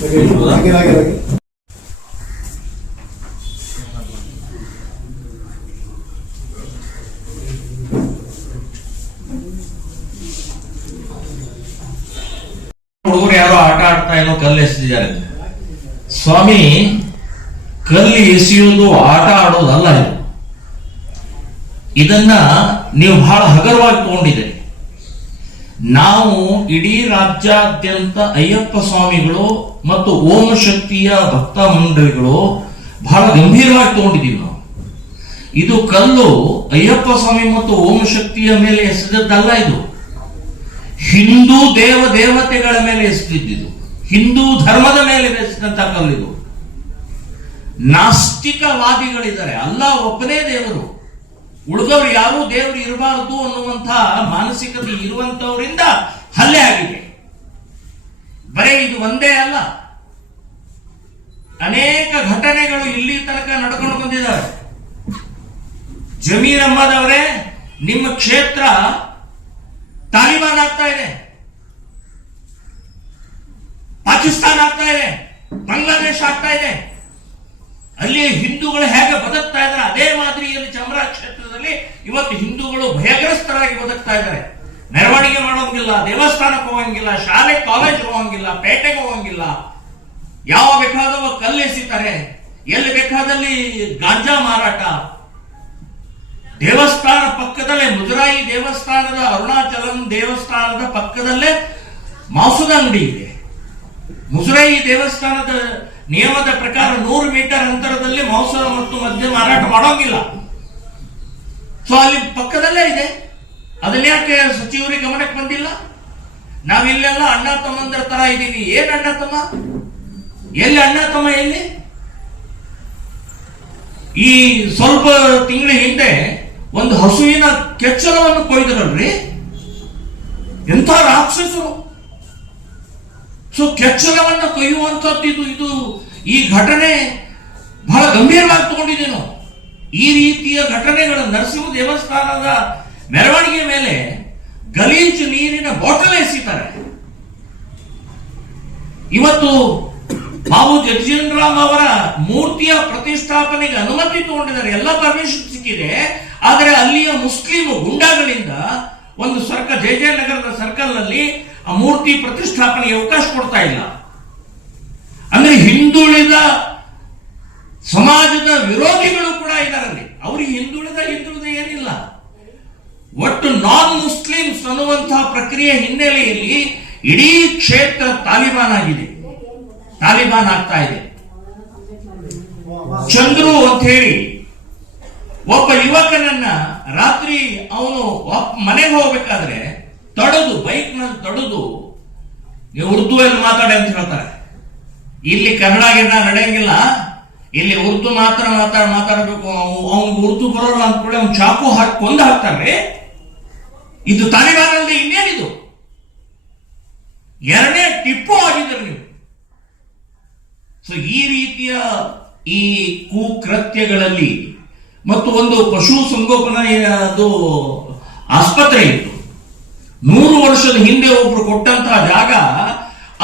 ಹುಡುಗರು ಯಾರೋ ಆಟ ಆಡ್ತಾ ಏನೋ ಕಲ್ಲು ಎಸೆದಿದ್ದಾರೆ. ಸ್ವಾಮಿ, ಕಲ್ಲು ಎಸೆಯೋದು ಆಟ ಆಡೋದಲ್ಲ ಇದು. ಇದನ್ನ ನೀವು ಬಹಳ ಹಗರವಾಗಿ ತಗೊಂಡಿದ್ದೀರಿ. ನಾವು ಇಡೀ ರಾಜ್ಯಾದ್ಯಂತ ಅಯ್ಯಪ್ಪ ಸ್ವಾಮಿಗಳು ಮತ್ತು ಓಂ ಶಕ್ತಿಯ ಭಕ್ತ ಮಂಡಳಿಗಳು ಬಹಳ ಗಂಭೀರವಾಗಿ ತಗೊಂಡಿದ್ದೀವಿ ನಾವು. ಇದು ಕಲ್ಲು ಅಯ್ಯಪ್ಪ ಸ್ವಾಮಿ ಮತ್ತು ಓಂ ಶಕ್ತಿಯ ಮೇಲೆ ಎಸೆದದ್ದಲ್ಲ. ಇದು ಹಿಂದೂ ದೇವತೆಗಳ ಮೇಲೆ ಎಸೆದಿದ್ದು, ಹಿಂದೂ ಧರ್ಮದ ಮೇಲೆ ಎಸೆದಂತ ಕಲ್ಲಿದು. ನಾಸ್ತಿಕವಾದಿಗಳಿದ್ದಾರೆ, ಅಲ್ಲ ಒಬ್ಬನೇ ದೇವರು, ಉಳಿದವರು ಯಾರೂ ದೇವರು ಇರಬಾರದು ಅನ್ನುವಂಥ ಮಾನಸಿಕತೆ ಇರುವಂತವರಿಂದ ಹಲ್ಲೆ ಆಗಿದೆ. ಬರೇ ಇದು ಒಂದೇ ಅಲ್ಲ, ಅನೇಕ ಘಟನೆಗಳು ಇಲ್ಲಿ ತನಕ ನಡ್ಕೊಂಡು ಬಂದಿದ್ದಾರೆ. ಜಮೀರ್ ಅಹ್ಮದ್ ಅವರೇ, ನಿಮ್ಮ ಕ್ಷೇತ್ರ ತಾಲಿಬಾನ್ ಆಗ್ತಾ ಇದೆ, ಪಾಕಿಸ್ತಾನ ಆಗ್ತಾ ಇದೆ, ಬಾಂಗ್ಲಾದೇಶ ಆಗ್ತಾ ಇದೆ. ಅಲ್ಲಿ ಹಿಂದೂಗಳು ಹೇಗೆ ಬದುಕ್ತಾ ಇದ್ದಾರೆ ಅದೇ ಮಾದರಿಯಲ್ಲಿ ಚಾಮರಾಜ ಕ್ಷೇತ್ರದಲ್ಲಿ ಇವತ್ತು ಹಿಂದೂಗಳು ಭಯಗ್ರಸ್ತರಾಗಿ ಬದುಕ್ತಾ ಇದ್ದಾರೆ. ಮೆರವಣಿಗೆ ಮಾಡೋಂಗಿಲ್ಲ, ದೇವಸ್ಥಾನಕ್ಕೆ ಹೋಗಂಗಿಲ್ಲ, ಶಾಲೆ ಕಾಲೇಜ್ ಹೋಗಂಗಿಲ್ಲ, ಪೇಟೆಗೆ ಹೋಗಂಗಿಲ್ಲ. ಯಾವ ಬೇಕಾದವ ಕಲ್ಲೆಸಿತಾರೆ, ಎಲ್ಲಿ ಬೇಕಾದಲ್ಲಿ ಗಾಂಜಾ ಮಾರಾಟ. ದೇವಸ್ಥಾನ ಪಕ್ಕದಲ್ಲೇ ಮುಜರಾಯಿ ದೇವಸ್ಥಾನದ, ಅರುಣಾಚಲಂ ದೇವಸ್ಥಾನದ ಪಕ್ಕದಲ್ಲೇ ಮಾಂಸದ ಅಂಗಡಿ ಇದೆ. ಮುಜರಾಯಿ ದೇವಸ್ಥಾನದ ನಿಯಮದ ಪ್ರಕಾರ 100 ಮೀಟರ್ ಅಂತರದಲ್ಲಿ ಮಾಂಸ ಮತ್ತು ಮದ್ಯ ಮಾರಾಟ ಮಾಡೋಂಗಿಲ್ಲ. ಸೊ ಅಲ್ಲಿ ಪಕ್ಕದಲ್ಲೇ ಇದೆ. ಅದನ್ಯಾಕೆ ಸಚಿವರಿಗೆ ಗಮನಕ್ಕೆ ಬಂದಿಲ್ಲ? ನಾವಿಲ್ಲೆಲ್ಲ ಅಣ್ಣ ತಮ್ಮಂದ್ರ ತರ ಇದ್ದೀವಿ. ಏನ್ ಅಣ್ಣ ತಮ್ಮ? ಎಲ್ಲಿ ಅಣ್ಣ ತಮ್ಮ? ಎಲ್ಲಿ? ಈ ಸ್ವಲ್ಪ ತಿಂಗಳ ಹಿಂದೆ ಒಂದು ಹಸುವಿನ ಕೆಚ್ಚಲವನ್ನು ಕೊಯ್ದರಲ್ರಿ, ಎಂಥ ರಾಕ್ಷಸರು! ಸೊ ಕೆಚ್ಚಲವನ್ನು ಕೊಯ್ಯುವಂಥದ್ದು ಇದು ಈ ಘಟನೆ ಬಹಳ ಗಂಭೀರವಾಗಿ ತಗೊಂಡಿದ್ದೀವಿ ನಾವು. ಈ ರೀತಿಯ ಘಟನೆಗಳು ನರಸಿಂಹ ದೇವಸ್ಥಾನದ ಮೆರವಣಿಗೆ ಮೇಲೆ ಗಲೀಜು ನೀರಿನ ಬಾಟಲ್ ಎಸೀತಾರೆ. ಇವತ್ತು ಬಾಬು ಜಗಜೀವನರಾಮ್ ಅವರ ಮೂರ್ತಿಯ ಪ್ರತಿಷ್ಠಾಪನೆಗೆ ಅನುಮತಿ ತಗೊಂಡಿದ್ದಾರೆ, ಎಲ್ಲ ಪರ್ಮಿಷನ್ ಸಿಕ್ಕಿದೆ. ಆದರೆ ಅಲ್ಲಿಯ ಮುಸ್ಲಿಂ ಗುಂಡಾಗಳಿಂದ ಒಂದು ಜಯನಗರದ ಸರ್ಕಲ್ ನಲ್ಲಿ ಆ ಮೂರ್ತಿ ಪ್ರತಿಷ್ಠಾಪನೆಗೆ ಅವಕಾಶ ಕೊಡ್ತಾ ಇಲ್ಲ. ಅಂದ್ರೆ ಹಿಂದುಳಿದ ಸಮಾಜದ ವಿರೋಧಿಗಳು ಕೂಡ ಇದ್ದಾರಲ್ಲಿ. ಅವರಿಗೆ ಹಿಂದುಳಿದ ಏನಿಲ್ಲ. ಒಟ್ಟು ನಾನ್ ಮುಸ್ಲಿಮ್ಸ್ ಅನ್ನುವಂತಹ ಪ್ರಕ್ರಿಯೆ ಹಿನ್ನೆಲೆಯಲ್ಲಿ ಇಡೀ ಕ್ಷೇತ್ರ ತಾಲಿಬಾನ್ ಆಗಿದೆ, ತಾಲಿಬಾನ್ ಆಗ್ತಾ ಇದೆ. ಚಂದ್ರು ಅಂತ ಹೇಳಿ ಒಬ್ಬ ಯುವಕನನ್ನ ರಾತ್ರಿ ಅವನು ಮನೆಗೆ ಹೋಗ್ಬೇಕಾದ್ರೆ ತಡೆದು, ಬೈಕ್ ನಲ್ಲಿ ತಡೆದು, ನೀವು ಉರ್ದುವಲ್ಲಿ ಮಾತಾಡಿ ಅಂತ ಹೇಳ್ತಾರೆ. ಇಲ್ಲಿ ಕನ್ನಡ ನಡೆಯಂಗಿಲ್ಲ, ಇಲ್ಲಿ ಉರ್ದು ಮಾತ್ರ ಮಾತಾಡಬೇಕು. ಅವ್ನಿಗೆ ಉರ್ದು ಬರೋಲ್ಲ ಅಂದ್ಕೊಳ್ಳಿ ಅವ್ನು ಚಾಕು ಹಾಕಿ ಕೊಂದು ಹಾಕ್ತಾರೆ. ಇದು ತಾಲಿಬಾನ್ ಅಲ್ಲದೆ ಇನ್ನೇನಿದು? ಎರಡನೇ ಟಿಪ್ಪು ಆಗಿದ್ದಾರೆ ನೀವು. ಸೊ ಈ ರೀತಿಯ ಈ ಕುಕೃತ್ಯಗಳಲ್ಲಿ ಮತ್ತು ಒಂದು ಪಶು ಸಂಗೋಪನೆಯದು ಆಸ್ಪತ್ರೆ ಇತ್ತು. 100 ವರ್ಷದ ಹಿಂದೆ ಒಬ್ರು ಕೊಟ್ಟಂತಹ ಜಾಗ,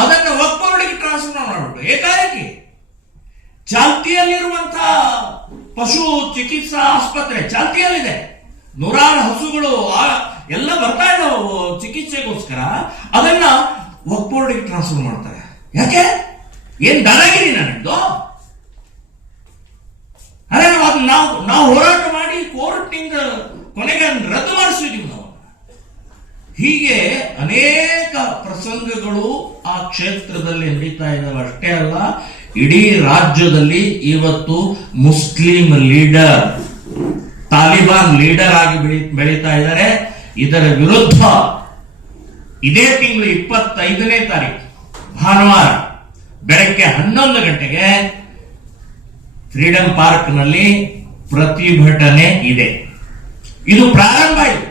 ಅದನ್ನು ಒಬ್ಬರಿಗೆ ಟ್ರಾನ್ಸ್ಫರ್ ಮಾಡಬೇಕು ಏಕಾಏಕಿ. ಚಾಲ್ತಿಯಲ್ಲಿರುವಂತಹ ಪಶು ಚಿಕಿತ್ಸಾ ಆಸ್ಪತ್ರೆ ಚಾಲ್ತಿಯಲ್ಲಿದೆ. 100 ಹಸುಗಳು ಎಲ್ಲ ಬರ್ತಾ ಇದ್ದಾವೆ ಚಿಕಿತ್ಸೆಗೋಸ್ಕರ. ಅದನ್ನ ಒಬ್ಬರಿಗೆ ಟ್ರಾನ್ಸ್ಫರ್ ಮಾಡ್ತಾರೆ. ಯಾಕೆ? ಏನ್ ದಾದಾಗಿರಿ ನನ್ನದು? ಅದೇ ನಾವು ಹೋರಾಟ ಮಾಡಿ ಕೋರ್ಟ್ನಿಂದ ಕೊನೆಗೆ ರದ್ದು ಮಾಡಿಸಿದೀವಿ ನಾವು. ಹೀಗೆ ಅನೇಕ ಪ್ರಸಂಗಗಳು ಆ ಕ್ಷೇತ್ರದಲ್ಲಿ ನಡೀತಾ ಇದ್ದಾವೆ. ಅಷ್ಟೇ ಅಲ್ಲ, ಇಡೀ ರಾಜ್ಯದಲ್ಲಿ ಇವತ್ತು ಮುಸ್ಲಿಂ ಲೀಡರ್, ತಾಲಿಬಾನ್ ಲೀಡರ್ ಆಗಿ ಬೆಳೀತಾ ಇದ್ದಾರೆ. ಇದರ ವಿರುದ್ಧ ಇದೇ ತಿಂಗಳು 25ನೇ ತಾರೀಕು ಭಾನುವಾರ ಬೆಳಗ್ಗೆ 11 ಗಂಟೆಗೆ ಫ್ರೀಡಂ ಪಾರ್ಕ್ ನಲ್ಲಿ ಪ್ರತಿಭಟನೆ ಇದೆ. ಇದು ಪ್ರಾರಂಭ ಇದೆ.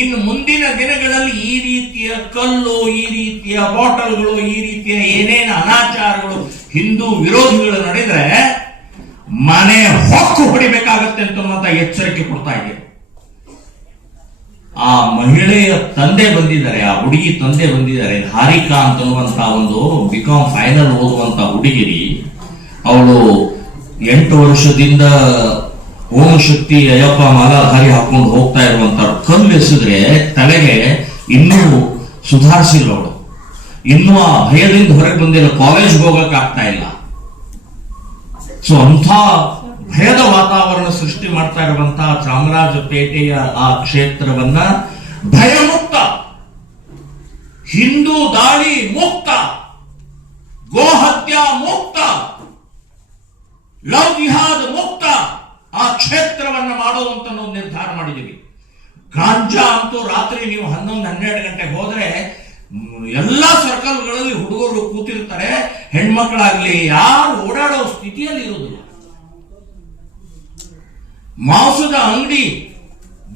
ಇನ್ನು ಮುಂದಿನ ದಿನಗಳಲ್ಲಿ ಈ ರೀತಿಯ ಕಲ್ಲು, ಈ ರೀತಿಯ ಬಾಟಲ್ಗಳು, ಈ ರೀತಿಯ ಏನೇನು ಅನಾಚಾರಗಳು ಹಿಂದೂ ವಿರೋಧಿಗಳು ನಡೆದ್ರೆ ಮನೆ ಹೊಕ್ಕು ಹೊಡಿಬೇಕಾಗತ್ತೆ ಅಂತ ಎಚ್ಚರಿಕೆ ಕೊಡ್ತಾ ಇದೆ. ಆ ಮಹಿಳೆಯ ತಂದೆ ಬಂದಿದ್ದಾರೆ, ಆ ಹುಡುಗಿ ತಂದೆ ಬಂದಿದ್ದಾರೆ, ಹಾರಿಕಾ ಅಂತನ್ನುವಂತ ಒಂದು ಬಿಕಾಂ ಫೈನಲ್ ಓದುವಂತ ಹುಡುಗಿರಿ. ಅವಳು 8 ವರ್ಷದಿಂದ ಓಂ ಶಕ್ತಿ ಅಯ್ಯಪ್ಪ ಮಾಲಾಧಾರಿ ಹಾಕೊಂಡು ಹೋಗ್ತಾ ಇರುವಂತ ಕಲ್ಲು ಎಸೆದ್ರೆ ತಲೆಗೆ ಇನ್ನೂ ಸುಧಾರಿಸಿಲ್ಲ ಅವಳು. ಇನ್ನೂ ಆ ಭಯದಿಂದ ಹೊರಗೆ ಬಂದಿಲ್ಲ, ಕಾಲೇಜ್ಗೆ ಹೋಗಕ್ ಆಗ್ತಾ ಇಲ್ಲ. ಸೊ ಅಂಥ ಭಯದ ವಾತಾವರಣ ಸೃಷ್ಟಿ ಮಾಡ್ತಾ ಇರುವಂತಹ ಚಾಮರಾಜಪೇಟೆಯ ಆ ಕ್ಷೇತ್ರವನ್ನ ಭಯಮುಕ್ತ, ಹಿಂದೂ ದಾಳಿ ಮುಕ್ತ, ಗೋಹತ್ಯಾ ಮುಕ್ತ, ಲವ್ ಜಿಹಾದ್ ಮುಕ್ತ ಆ ಕ್ಷೇತ್ರವನ್ನ ಮಾಡೋದಂತ ನಾವು ನಿರ್ಧಾರ ಮಾಡಿದ್ದೀವಿ. ಗಾಂಜಾ ಅಂತೂ ರಾತ್ರಿ ನೀವು 11-12 ಗಂಟೆಗೆ ಹೋದ್ರೆ ಎಲ್ಲಾ ಸರ್ಕಲ್ಗಳಲ್ಲಿ ಹುಡುಗರು ಕೂತಿರ್ತಾರೆ, ಹೆಣ್ಮಕ್ಳಾಗ್ಲಿ ಯಾರು ಓಡಾಡೋ ಸ್ಥಿತಿಯಲ್ಲಿ ಇರುವುದಿಲ್ಲ. ಮಾಂಸದ ಅಂಗಡಿ,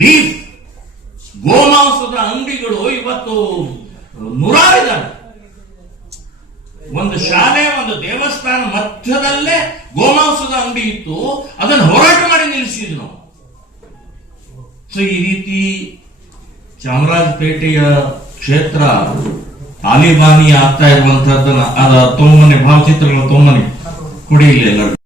ಬೀಫ್ ಗೋಮಾಂಸದ ಅಂಗಡಿಗಳು ಇವತ್ತು 100 ಇದ್ದಾವೆ. ಒಂದು ಶಾಲೆ, ಒಂದು ದೇವಸ್ಥಾನ ಮಧ್ಯದಲ್ಲೇ ಗೋಮಾಂಸದ ಅಂಗಡಿ ಇತ್ತು, ಅದನ್ನು ಹೋರಾಟ ಮಾಡಿ ನಿಲ್ಲಿಸಿದ್ವಿ ನಾವು. ಸೊ ಈ ರೀತಿ ಚಾಮರಾಜಪೇಟೆಯ ಕ್ಷೇತ್ರ ತಾಲಿಬಾನಿ ಆಗ್ತಾ ಇರುವಂತಹದ್ದನ್ನ, ಅದ ತೊಂಬನೆ ಭಾವಚಿತ್ರಗಳ ತೊಂಬನೆ ಕೊಡಿ ಇಲ್ಲ ಎಲ್ಲರೂ.